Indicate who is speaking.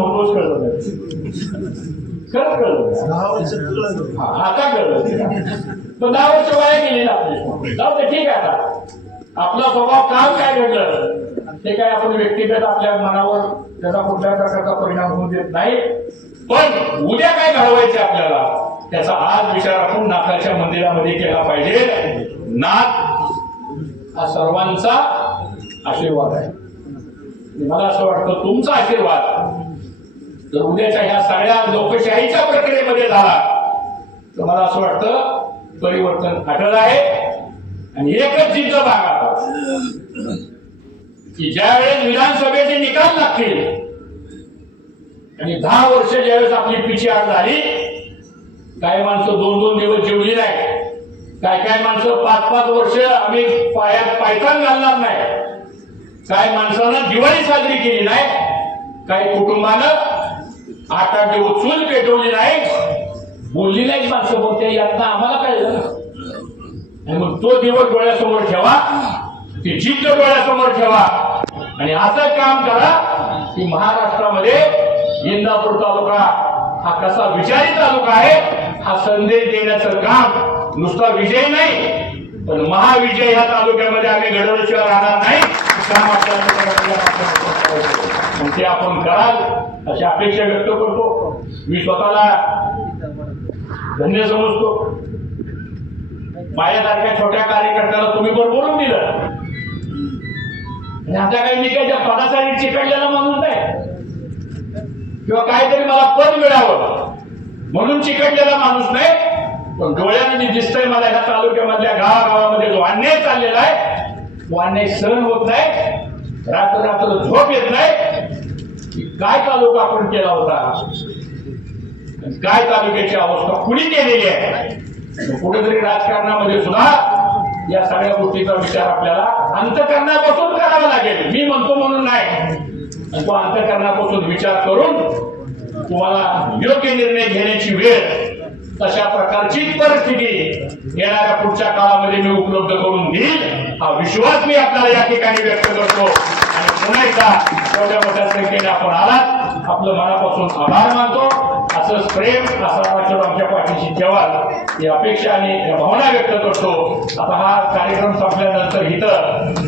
Speaker 1: महत्वच कळलं नाही. खरंच कळलं. हा, आता कळलं. पण दहा वर्ष वाया आपली जाऊ दे ठीक आहे आता. आपला स्वभाव काम काय घडलं? ते काय आपण व्यक्तिगत आपल्या मनावर त्याचा कुठल्या प्रकारचा परिणाम होऊ देत नाही. पण उद्या काय घडवायचे आपल्याला? त्याचा आज विचार आपण नाथाच्या मंदिरामध्ये केला पाहिजे. नाथ हा सर्वांचा आशीर्वाद आहे. मला असं वाटतं तुमचा आशीर्वाद जर उद्याच्या ह्या सगळ्या लोकशाहीच्या प्रक्रियेमध्ये झाला. तर मला असं वाटतं परिवर्तन घडलं आहे. आणि एकच जिद्द बाळगा की ज्या वेळेस विधानसभेचे निकाल लागतील आणि दहा वर्ष ज्यावेळेस आपली पिछी आड झाली काही माणसं दोन दोन दिवस जेवली नाही. काय काय माणसं पाच पाच वर्ष आम्ही पायात पायतान घालणार नाही. काय माणसानं दिवाळी साजरी केली नाही. काही कुटुंबानं आता ते उचलून चूल नाही बोलली नाही माणसं बोलते यातनं आम्हाला कळलं आणि मग तो दिवस डोळ्यासमोर ठेवा ती जिद्द डोळ्यासमोर ठेवा. आणि असं काम करा की महाराष्ट्रामध्ये इंदापूर तालुका हा कसा विचारी तालुका आहे हा संदेश देण्याचं काम नुसता विजय नाही पण महाविजय ह्या तालुक्यामध्ये आम्ही घडवल्याशिवाय राहणार नाही. ते आपण कराल अशी अपेक्षा व्यक्त करतो. मी स्वतःला धन्य समजतो. माझ्यासारख्या छोट्या कार्यकर्त्याला तुम्ही पण बोलून दिलं. आणि आता काही मी काय त्या पदासाठी चिकटलेला माणूस नाही. किंवा काहीतरी मला पद मिळावं. म्हणून चिकटलेला माणूस नाही. पण डोळ्याने दिसतंय मला ह्या तालुक्यामधल्या गावागावामध्ये जो अन्याय चाललेला आहे तो अन्याय सहन होत नाही. रात्र रात्र झोप येत नाही. काय तालुका आपण केला होता? काय तालुक्याची अवस्था कुणी केलेली आहे? कुठेतरी राजकारणामध्ये सुद्धा या सगळ्या गोष्टीचा विचार आपल्याला अंतकरणापासून करावा लागेल. मी म्हणतो म्हणून नाही. तो अंतकरणापासून विचार करून तुम्हाला योग्य निर्णय घेण्याची वेळ तशा प्रकारची परिस्थिती येणाऱ्या पुढच्या काळामध्ये मी उपलब्ध करून देईल हा विश्वास मी आपल्याला या ठिकाणी व्यक्त करतो. आणि पुन्हा एकदा एवढ्या मोठ्या संख्येने आपण आलात. आपलं मनापासून आभार मानतो. असंच प्रेम असा आशीर्वाद आमच्या पाठीशी ठेवाल ही अपेक्षा आणि भावना व्यक्त करतो. आता हा कार्यक्रम संपल्यानंतर इथं